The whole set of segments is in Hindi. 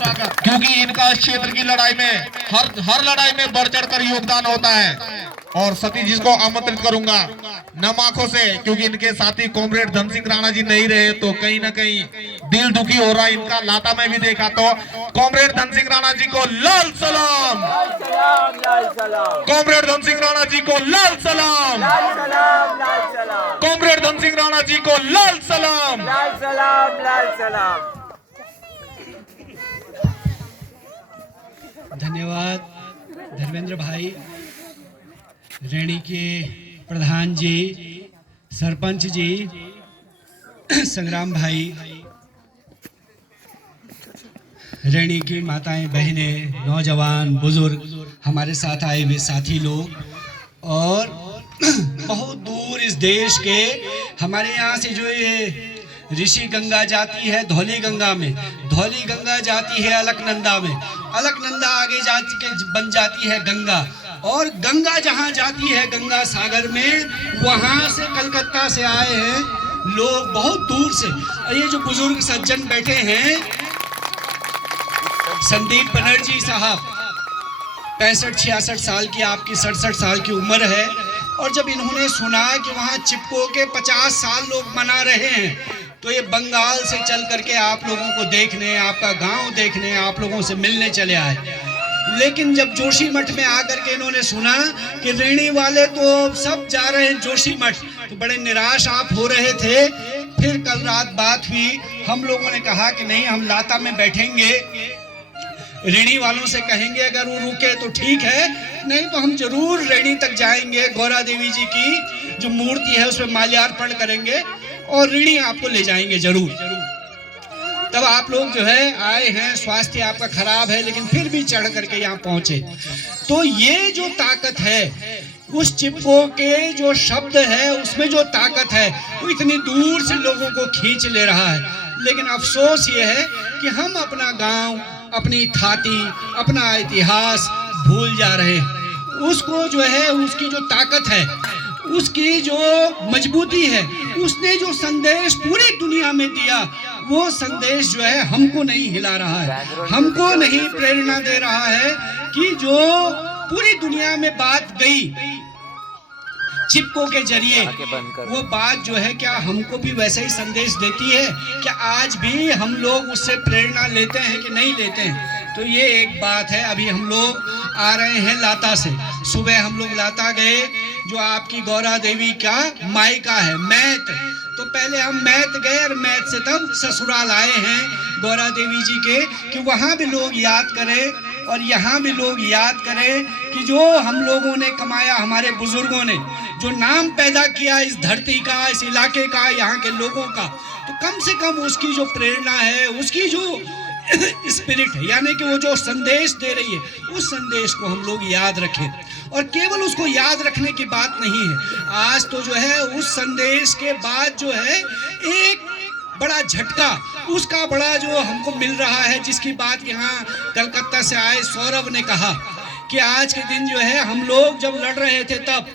क्योंकि इनका इस क्षेत्र की लड़ाई में हर लड़ाई में बढ़ चढ़कर योगदान होता है। और सतीश जी को आमंत्रित करूंगा नम आंखों से, क्योंकि इनके साथी कॉमरेड धन सिंह राणा जी नहीं रहे तो कहीं ना कहीं दिल दुखी हो रहा है इनका। लाता में भी देखा तो कॉमरेड धन सिंह राणा जी को लाल सलाम, कॉमरेड धन सिंह राणा जी को लाल सलाम, कॉमरेड धन सिंह राणा जी को लाल सलाम। धन्यवाद धर्मेंद्र भाई, रैणी के प्रधान जी, सरपंच जी, संग्राम भाई, रैणी की माताएं बहनें, नौजवान बुजुर्ग, हमारे साथ आए हुए साथी लोग, और बहुत दूर इस देश के हमारे यहाँ से जो ये ऋषि गंगा जाती है धौली गंगा में, धौली गंगा जाती है अलकनंदा में, अलकनंदा आगे जाके बन जाती है गंगा, और गंगा जहाँ जाती है गंगा सागर में, वहाँ से कलकत्ता से आए हैं लोग बहुत दूर से। और ये जो बुजुर्ग सज्जन बैठे हैं, संदीप बनर्जी साहब 65-66 साल की, आपकी 67 साल की उम्र है, और जब इन्होंने सुना कि वहाँ चिपको के 50 साल लोग मना रहे हैं, तो ये बंगाल से चल करके आप लोगों को देखने, आपका गांव देखने, आप लोगों से मिलने चले आए। लेकिन जब जोशीमठ में आकर के इन्होंने सुना कि रैणी वाले तो सब जा रहे हैं जोशीमठ, तो बड़े निराश आप हो रहे थे। फिर कल रात बात हुई, हम लोगों ने कहा कि नहीं, हम लाता में बैठेंगे, रैणी वालों से कहेंगे अगर वो रुके तो ठीक है, नहीं तो हम जरूर रैणी तक जाएंगे, गौरा देवी जी की जो मूर्ति है उसमें माल्यार्पण करेंगे और रैणी आपको ले जाएंगे जरूर। तब आप लोग जो है आए हैं, स्वास्थ्य आपका खराब है लेकिन फिर भी चढ़ करके यहाँ पहुंचे। तो ये जो ताकत है, उस चिपको के जो शब्द है उसमें जो ताकत है, वो इतनी दूर से लोगों को खींच ले रहा है। लेकिन अफसोस ये है कि हम अपना गांव, अपनी थाती, अपना इतिहास भूल जा रहे हैं। उसको जो है, उसकी जो ताकत है, उसकी जो मजबूती है, उसने जो संदेश पूरी दुनिया में दिया, वो संदेश जो है हमको नहीं हिला रहा है, हमको नहीं प्रेरणा दे रहा है कि जो पूरी दुनिया में बात गई चिपको के जरिए, वो बात जो है क्या हमको भी वैसे ही संदेश देती है? क्या आज भी हम लोग उससे प्रेरणा लेते हैं कि नहीं लेते हैं? तो ये एक बात है। अभी हम लोग आ रहे हैं लाता से, सुबह हम लोग लाता गए, जो आपकी गौरा देवी का मायका है मैत, तो पहले हम मैत गए और मैत से तब ससुराल आए हैं गौरा देवी जी के, कि वहाँ भी लोग याद करें और यहाँ भी लोग याद करें कि जो हम लोगों ने कमाया, हमारे बुजुर्गों ने जो नाम पैदा किया इस धरती का, इस इलाके का, यहाँ के लोगों का, तो कम से कम उसकी जो प्रेरणा है, उसकी जो स्पिरिट है, यानी कि वो जो संदेश दे रही है, उस संदेश को हम लोग याद रखें। और केवल उसको याद रखने की बात नहीं है, आज तो जो है उस संदेश के बाद जो है एक बड़ा झटका उसका बड़ा जो हमको मिल रहा है, जिसकी बात यहाँ कलकत्ता से आए सौरभ ने कहा कि आज के दिन जो है हम लोग जब लड़ रहे थे तब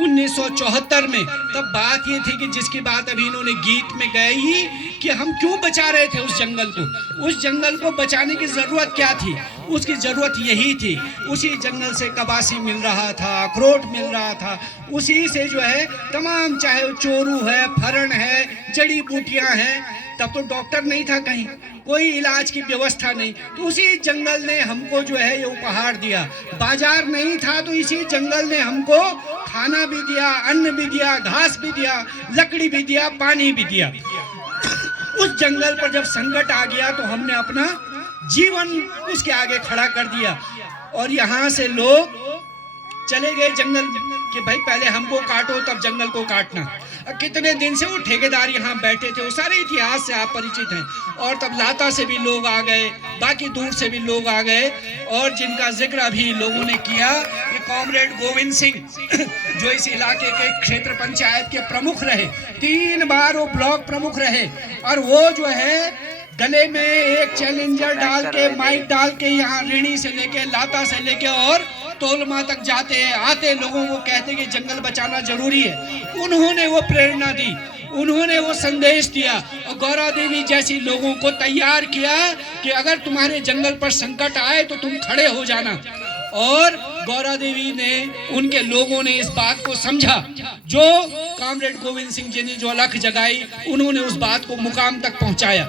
1974 में, तब बात ये थी कि जिसकी बात अभी इन्होंने गीत में गाई कि हम क्यों बचा रहे थे उस जंगल को, उस जंगल को बचाने की जरूरत क्या थी? उसकी जरूरत यही थी, उसी जंगल से कबासी मिल रहा था, अखरोट मिल रहा था, उसी से जो है तमाम, चाहे चोरू है, फरण है, जड़ी बूटियां हैं, तब तो डॉक्टर नहीं था, कहीं कोई इलाज की व्यवस्था नहीं, तो उसी जंगल ने हमको जो है ये उपहार दिया। बाजार नहीं था तो इसी जंगल ने हमको खाना भी दिया, अन्न भी दिया, घास भी दिया, लकड़ी भी दिया, पानी भी दिया। उस जंगल पर जब संकट आ गया तो हमने अपना जीवन उसके आगे खड़ा कर दिया, और यहाँ से लोग चले गए जंगल कि भाई पहले हमको काटो तब जंगल को काटना। कितने दिन से वो ठेकेदार यहाँ बैठे थे, वो सारे इतिहास से आप परिचित हैं। और तब लाता से भी लोग आ गए, बाकी दूर से भी लोग आ गए, और जिनका जिक्र अभी लोगों ने किया कि कॉमरेड गोविंद सिंह जो इस इलाके के क्षेत्र पंचायत के प्रमुख रहे, 3 बार वो ब्लॉक प्रमुख रहे, और वो जो है गले में एक चैलेंजर डाल के, माइक डाल के, यहाँ ऋणी से लेके, लाता से लेके और तोलमा तक जाते हैं, आते लोगों को कहते कि जंगल बचाना जरूरी है। उन्होंने वो प्रेरणा दी, उन्होंने वो संदेश दिया और गौरा देवी जैसी लोगों को तैयार किया कि अगर तुम्हारे जंगल पर संकट आए तो तुम खड़े हो जाना। और गौरा देवी ने, उनके लोगों ने इस बात को समझा, जो कॉमरेड गोविंद सिंह जी ने जो अलख जगाई, उन्होंने उस बात को मुकाम तक पहुंचाया।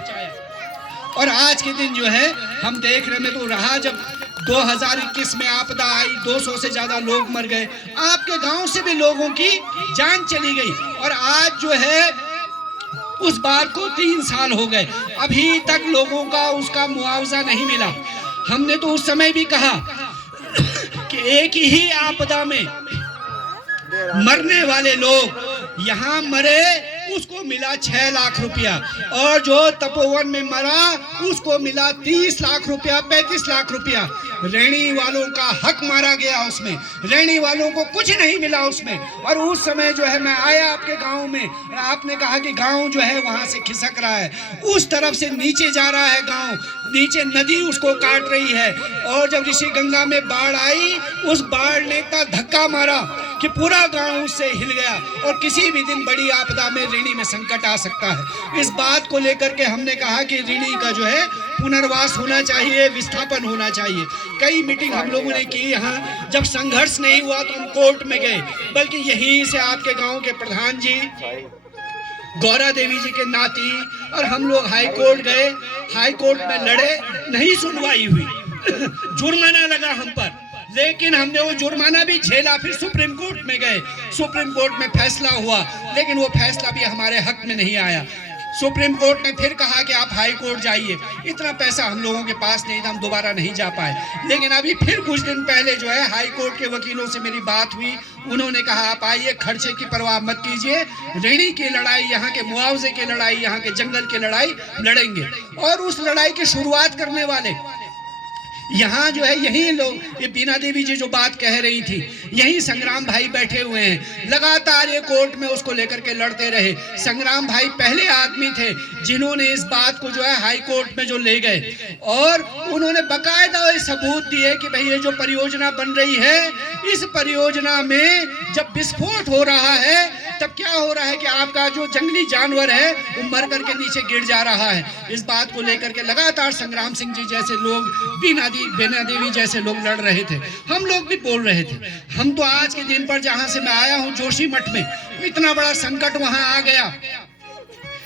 और आज के दिन जो है हम देख रहे हैं, तो रहा जब 2021 में आपदा आई, 200 से ज्यादा लोग मर गए, आपके गांव से भी लोगों की जान चली गई। और आज जो है उस बात को 3 साल हो गए, अभी तक लोगों का उसका मुआवजा नहीं मिला। हमने तो उस समय भी कहा कि एक ही आपदा में मरने वाले लोग, यहाँ मरे उसको मिला 6 लाख रुपया, और जो तपोवन में मरा उसको मिला 30 लाख रुपया, 35 लाख रुपया। रैणी वालों का हक मारा गया, उसमें रैणी वालों को कुछ नहीं मिला उसमें। और उस समय जो है मैं आया आपके गांव में, आपने कहा कि गांव जो है वहां से खिसक रहा है, उस तरफ से नीचे जा रहा है गांव, नीचे नदी उसको काट रही है। और जब ऋषि गंगा में बाढ़ आई, उस बाढ़ ने इतना धक्का मारा कि पूरा गांव उससे हिल गया। और किसी भी दिन बड़ी आपदा में ऋणी में संकट आ सकता है। इस बात को लेकर के हमने कहा कि ऋणी का जो है पुनर्वास होना चाहिए, विस्थापन होना चाहिए। कई मीटिंग हम लोगों ने की यहाँ, जब संघर्ष नहीं हुआ तो हम कोर्ट में गए, बल्कि यहीं से आपके गांव के प्रधान जी, गौरा देवी जी के नाती और हम लोग हाई कोर्ट गए, हाई कोर्ट में लड़े, नहीं सुनवाई हुई, जुर्माना लगा हम पर, लेकिन हमने वो जुर्माना भी झेला। फिर सुप्रीम कोर्ट में गए, सुप्रीम कोर्ट में फैसला हुआ, लेकिन वो फैसला भी हमारे हक में नहीं आया। सुप्रीम कोर्ट ने फिर कहा कि आप हाई कोर्ट जाइए। इतना पैसा हम लोगों के पास नहीं था, हम दोबारा नहीं जा पाए। लेकिन अभी फिर कुछ दिन पहले जो है हाई कोर्ट के वकीलों से मेरी बात हुई, उन्होंने कहा आप आइए, खर्चे की परवाह मत कीजिए, ऋणी की लड़ाई, यहाँ के मुआवजे की लड़ाई, यहाँ के जंगल की लड़ाई लड़ेंगे। और उस लड़ाई की शुरुआत करने वाले यहाँ जो है यही लोग, ये बीना देवी जी जो बात कह रही थी, यही संग्राम भाई बैठे हुए हैं, लगातार ये कोर्ट में उसको लेकर के लड़ते रहे। संग्राम भाई पहले आदमी थे जिन्होंने इस बात को जो है हाई कोर्ट में जो ले गए, और उन्होंने बकायदा सबूत दिए कि भाई ये जो परियोजना बन रही है, इस परियोजना में जब विस्फोट हो रहा है तब क्या हो रहा है कि आपका जो जंगली जानवर है वो मर करके नीचे गिर जा रहा है। इस बात को लेकर के लगातार संग्राम सिंह जी जैसे लोग, बीना देवी जैसे लोग लड़ रहे थे, हम लोग भी बोल रहे थे। हम तो आज के दिन पर जहां से मैं आया हूं जोशीमठ में, इतना बड़ा संकट वहां आ गया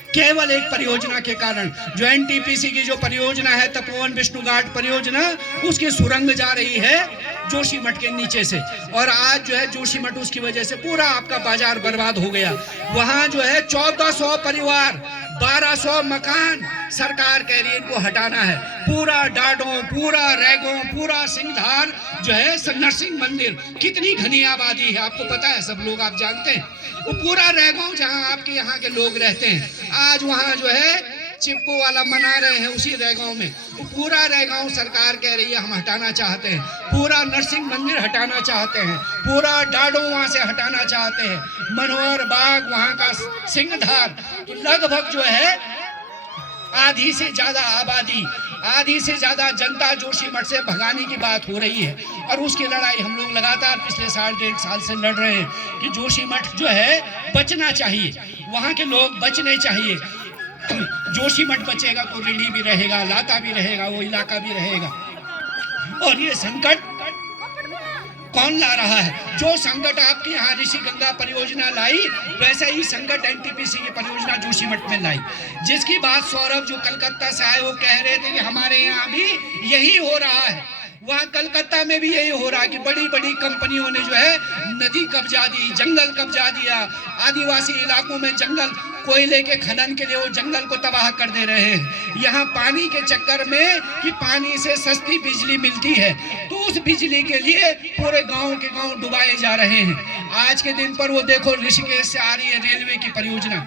केवल एक परियोजना के कारण। जो एनटीपीसी की जो परियोजना है, तपोवन विष्णु घाट परियोजना, उसकी सुरंग जा रही है जोशीमठ के नीचे से, और आज जो है जोशीमठ उसकी वजह से पूरा आपका बाजार बर्बाद हो गया। वहां जो है 1400 परिवार, 1200 मकान, सरकार कह रही है इनको हटाना है। पूरा डाडो, पूरा रैगो, पूरा सिंहधार जो है नरसिंह मंदिर, कितनी घनी आबादी है आपको पता है, सब लोग आप जानते हैं। वो पूरा रैगो जहां आपके यहाँ के लोग रहते हैं, आज वहां जो है चिपको वाला मना रहे हैं उसी रैगांव में। वो पूरा रैगांव सरकार कह रही है हम हटाना चाहते हैं, पूरा नरसिंह मंदिर हटाना चाहते हैं, पूरा डाडो वहां से हटाना चाहते हैं, मनोहर बाग वहां का सिंहधार। तो लगभग जो है आधी से ज्यादा आबादी, आधी से ज्यादा जनता जोशीमठ से भगाने की बात हो रही है। और उसकी लड़ाई हम लोग लगातार पिछले 1.5 साल से लड़ रहे हैं कि जोशीमठ जो है बचना चाहिए, वहां के लोग बचने चाहिए। जोशीमठ बचेगा तो ऋणी भी रहेगा, लाता भी रहेगा, वो इलाका भी रहेगा। और ये संकट कौन ला रहा है? जो संकट आपके यहाँ ऋषि गंगा परियोजना लाई, वैसा ही संकट एनटीपीसी की परियोजना जोशीमठ में लाई। जिसकी बात सौरभ जो कलकत्ता से आए वो कह रहे थे कि हमारे यहाँ भी यही हो रहा है, वहाँ कलकत्ता में भी यही हो रहा है कि बड़ी बड़ी कंपनियों ने जो है नदी कब्जा दी, जंगल कब्जा दिया, आदिवासी इलाकों में जंगल, कोयले के खनन के लिए वो जंगल को तबाह कर दे रहे हैं। यहाँ पानी के चक्कर में कि पानी से सस्ती बिजली मिलती है, तो उस बिजली के लिए पूरे गांव के गांव डुबाए जा रहे हैं। आज के दिन पर वो देखो ऋषिकेश से आ रही है रेलवे की परियोजना,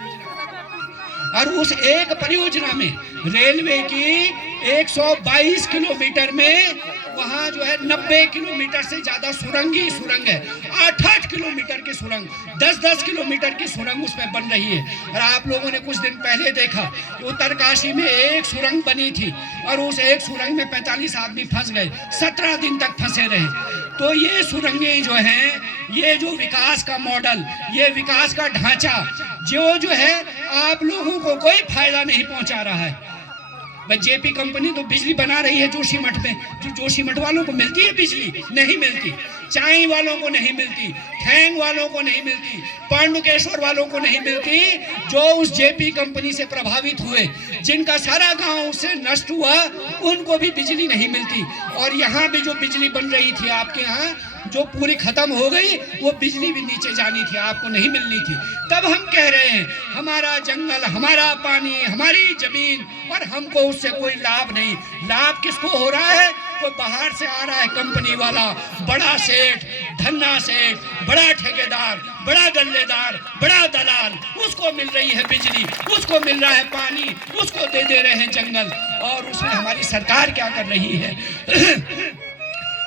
और उस एक परियोजना में रेलवे की 122 किलोमीटर में वहाँ जो है 90 किलोमीटर से ज्यादा सुरंग ही सुरंग है। 8-8 किलोमीटर की सुरंग, 10-10 किलोमीटर की सुरंग उसमें बन रही है। और आप लोगों ने कुछ दिन पहले देखा कि उत्तरकाशी में एक सुरंग बनी थी और उस एक सुरंग में 45 आदमी फंस गए, 17 दिन तक फंसे रहे। तो ये सुरंगें जो हैं, ये जो विकास का मॉडल, ये विकास का ढांचा जो है आप लोगों को कोई फायदा नहीं पहुंचा रहा है। जेपी कंपनी तो बिजली बना रही है जोशीमठ में, जो जोशीमठ वालों को मिलती है बिजली, नहीं मिलती। चाई वालों को नहीं मिलती, ठैंग वालों को नहीं मिलती, पांडुकेश्वर वालों को नहीं मिलती, जो उस जेपी कंपनी से प्रभावित हुए, जिनका सारा गांव उससे नष्ट हुआ, उनको भी बिजली नहीं मिलती। और यहाँ भी जो बिजली बन रही थी आपके यहाँ, जो पूरी खत्म हो गई, वो बिजली भी नीचे जानी थी, आपको नहीं मिलनी थी। तब हम कह रहे हैं हमारा जंगल, हमारा पानी, हमारी जमीन, और हमको उससे कोई लाभ नहीं। लाभ किसको हो रहा है? कोई बाहर से आ रहा है कंपनी वाला, बड़ा सेठ, धन्ना सेठ, बड़ा ठेकेदार, बड़ा गल्लेदार, बड़ा दलाल, उसको मिल रही है बिजली, उसको मिल रहा है पानी, उसको दे रहे हैं जंगल। और उसमें हमारी सरकार क्या कर रही है?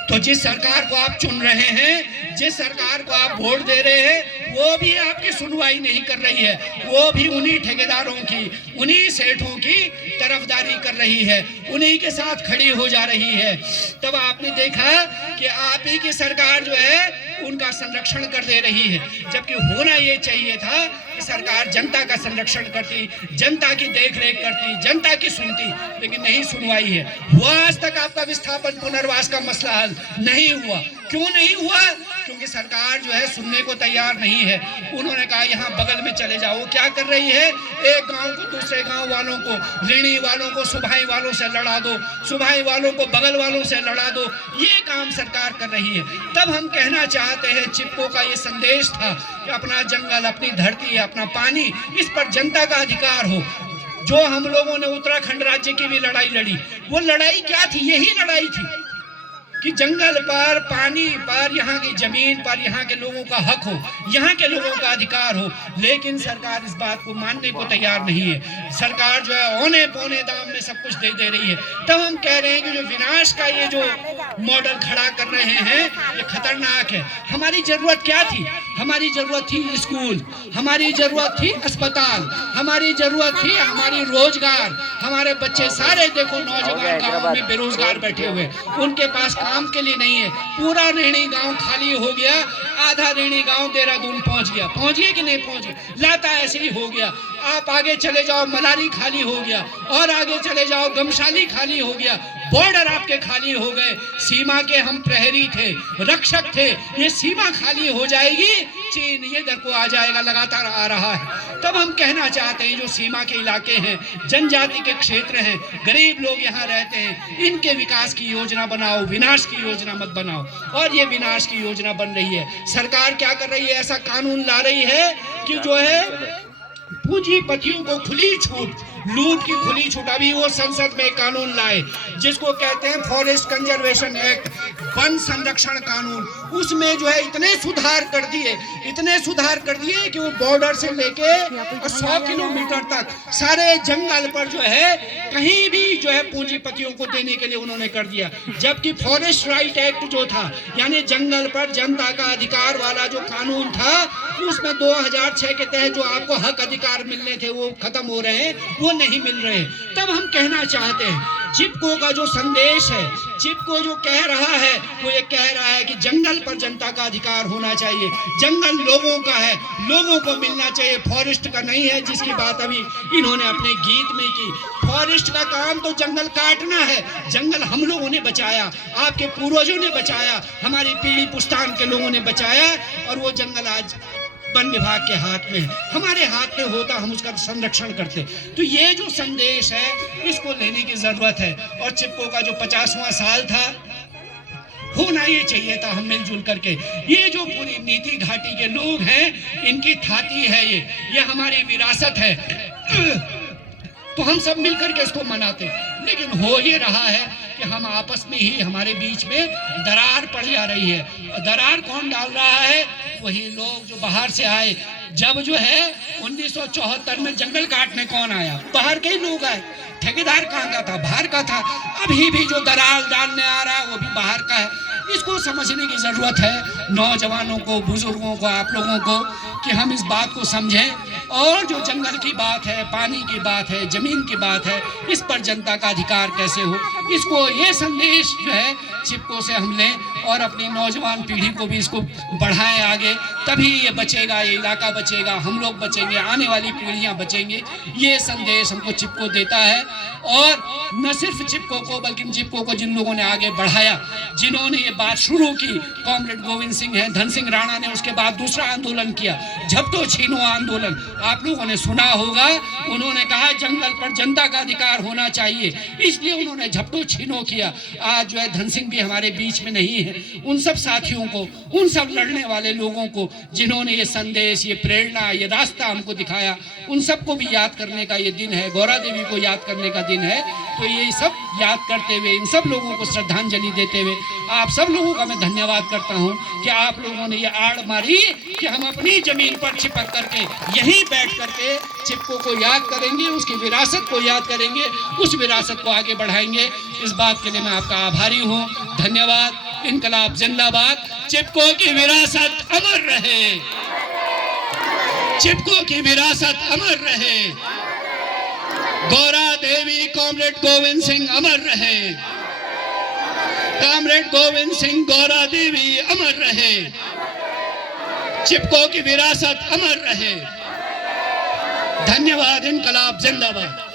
तो जिस सरकार को आप चुन रहे हैं, जिस सरकार को आप वोट दे रहे हैं, वो भी आपकी सुनवाई नहीं कर रही है। वो भी उन्हीं ठेकेदारों की, उन्हीं सेठों की तरफदारी कर रही है, उन्हीं के साथ खड़ी हो जा रही है। तब आपने देखा कि आप ही की सरकार जो है उनका संरक्षण कर दे रही है, जबकि होना ये चाहिए था कि सरकार जनता का संरक्षण करती, जनता की देखरेख करती, जनता की सुनती, लेकिन नहीं सुनवाई है। हुआ आज तक आपका विस्थापन पुनर्वास का मसला हल नहीं हुआ। क्यों नहीं हुआ? क्योंकि सरकार जो है सुनने को तैयार नहीं है। उन्होंने कहा यहाँ बगल में चले जाओ। क्या कर रही है? एक गांव को दूसरे गांव वालों को, ऋणी वालों को सुभाई वालों से लड़ा दो, सुभाई वालों को बगल वालों से लड़ा दो, ये काम सरकार कर रही है। तब हम कहना चाहते हैं, चिपको का ये संदेश था कि अपना जंगल, अपनी धरती, अपना पानी, इस पर जनता का अधिकार हो। जो हम लोगों ने उत्तराखंड राज्य की भी लड़ाई लड़ी, वो लड़ाई क्या थी? यही लड़ाई थी कि जंगल पर, पानी पर, यहाँ की जमीन पर यहाँ के लोगों का हक हो, यहाँ के लोगों का अधिकार हो। लेकिन सरकार इस बात को मानने को तैयार नहीं है। सरकार जो है औने पौने दाम में सब कुछ दे रही है। तब हम कह रहे हैं कि जो विनाश का ये जो मॉडल खड़ा कर रहे हैं, ये खतरनाक है। हमारी जरूरत क्या थी? हमारी जरूरत थी स्कूल, हमारी जरूरत थी अस्पताल, हमारी जरूरत थी हमारी रोजगार। हमारे बच्चे सारे देखो नौजवान गाँव में बेरोजगार बैठे हुए, उनके पास काम के लिए नहीं है। पूरा रेणी गांव खाली हो गया, आधा रेणी गांव देहरादून पहुंच गया कि नहीं पहुंच गया? लाता ऐसे ही हो गया। आप आगे चले जाओ, मलारी खाली हो गया, और आगे चले जाओ गमशाली खाली हो गया, बॉर्डर आपके खाली हो गए। सीमा के हम प्रहरी थे, रक्षक थे, ये सीमा खाली हो जाएगी, चीन ये इधर को आ जाएगा, लगातार आ रहा है। तब हम कहना चाहते हैं जो सीमा के इलाके हैं, जनजाति के क्षेत्र हैं, गरीब लोग यहाँ रहते हैं, इनके विकास की योजना बनाओ, विनाश की योजना मत बनाओ। और ये विनाश की योजना बन रही है। सरकार क्या कर रही है? ऐसा कानून ला रही है कि जो है पूंजीपतियों को खुली छूट, लूट की खुली छूट। अभी वो संसद में कानून लाए जिसको कहते हैं फॉरेस्ट कंजर्वेशन एक्ट, वन संरक्षण कानून। उसमें जो है इतने सुधार कर दिए, इतने सुधार कर दिए कि वो बॉर्डर से लेके 100 किलोमीटर तक सारे जंगल पर जो है कहीं भी जो है पूंजीपतियों को देने के लिए उन्होंने कर दिया। जबकि फॉरेस्ट राइट एक्ट जो था, यानी जंगल पर जनता का अधिकार वाला जो कानून था, उसमें 2006 के तहत जो आपको हक अधिकार मिलने थे वो खत्म हो रहे हैं, वो नहीं मिल रहे। तब हम कहना चाहते हैं चिपको का जो संदेश है, चिपको जो कह रहा है, वो ये कह रहा है कि जंगल पर जनता का अधिकार होना चाहिए, जंगल लोगों का है, लोगों को मिलना चाहिए, फॉरेस्ट का नहीं है, जिसकी बात अभी इन्होंने अपने गीत में की। फॉरेस्ट का काम तो जंगल काटना है, जंगल हम लोगों ने बचाया, आपके पूर्वजों ने बचाया, हमारी पीढ़ी पुस्तान के लोगों ने बचाया, और वो जंगल आज वन विभाग के हाथ में, हमारे हाथ में होता, हम उसका संरक्षण करते। तो ये जो संदेश है, इसको लेने की जरूरत है। और चिपको का जो 50वां साल था, होना ये चाहिए था हम मिलजुल करके। ये जो पूरी नीति घाटी के लोग हैं, इनकी थाती है, ये हमारी विरासत है, तो हम सब मिलकर के इसको मनाते। लेकिन हो ये रहा है कि हम आपस में ही, हमारे बीच में दरार पड़ जा रही है। दरार कौन डाल रहा है? वही लोग जो बाहर से आए। जब जो है 1974 में जंगल काटने कौन आया? बाहर के ही लोग आए। ठेकेदार कहाँ का था? बाहर का था। अभी भी जो दरार डालने आ रहा है वो भी बाहर का है। इसको समझने की जरूरत है नौजवानों को, बुजुर्गों को, आप लोगों को, कि हम इस बात को समझें। और जो जंगल की बात है, पानी की बात है, जमीन की बात है, इस पर जनता का अधिकार कैसे हो, इसको ये संदेश जो है चिपको से हम लें और अपनी नौजवान पीढ़ी को भी इसको बढ़ाएं आगे। तभी ये बचेगा, ये इलाका बचेगा, हम लोग बचेंगे, आने वाली पीढ़ियां बचेंगे। ये संदेश हमको चिपको देता है। और न सिर्फ चिपको को बल्कि चिपको को जिन लोगों ने आगे बढ़ाया, जिन्होंने ये बात शुरू की, कॉमरेड गोविंद सिंह है, धन सिंह राणा ने उसके बाद दूसरा आंदोलन किया, झपटो छीनो आंदोलन, आप लोगों ने सुना होगा। उन्होंने कहा जंगल पर जनता का अधिकार होना चाहिए, इसलिए उन्होंने झपटो छीनो किया। आज जो है धन सिंह भी हमारे बीच में नहीं है। उन सब साथियों को, उन सब लड़ने वाले लोगों को जिन्होंने ये संदेश, ये प्रेरणा, ये रास्ता हमको दिखाया, उन सबको भी याद करने का ये दिन है। गौरा देवी को याद करने का दिन है। तो ये सब याद करते हुए, इन सब लोगों को श्रद्धांजलि देते हुए आप सब लोगों का मैं धन्यवाद करता हूं कि आप लोगों ने ये आड़ मारी कि हम अपनी जमीन पर चिपक करके यहीं बैठ करके चिपको को याद करेंगे, उसकी विरासत को याद करेंगे, उस विरासत को आगे बढ़ाएंगे। इस बात के लिए मैं आपका आभारी हूं। धन्यवाद। इनकलाब जिंदाबाद। चिपको की विरासत अमर रहे। चिपको की विरासत अमर रहे। गौरा देवी कॉमरेड गोविंद सिंह अमर रहे। कॉमरेड गोविंद सिंह, गौरा देवी अमर रहे। चिपको की विरासत अमर रहे। धन्यवाद। इनकलाब जिंदाबाद।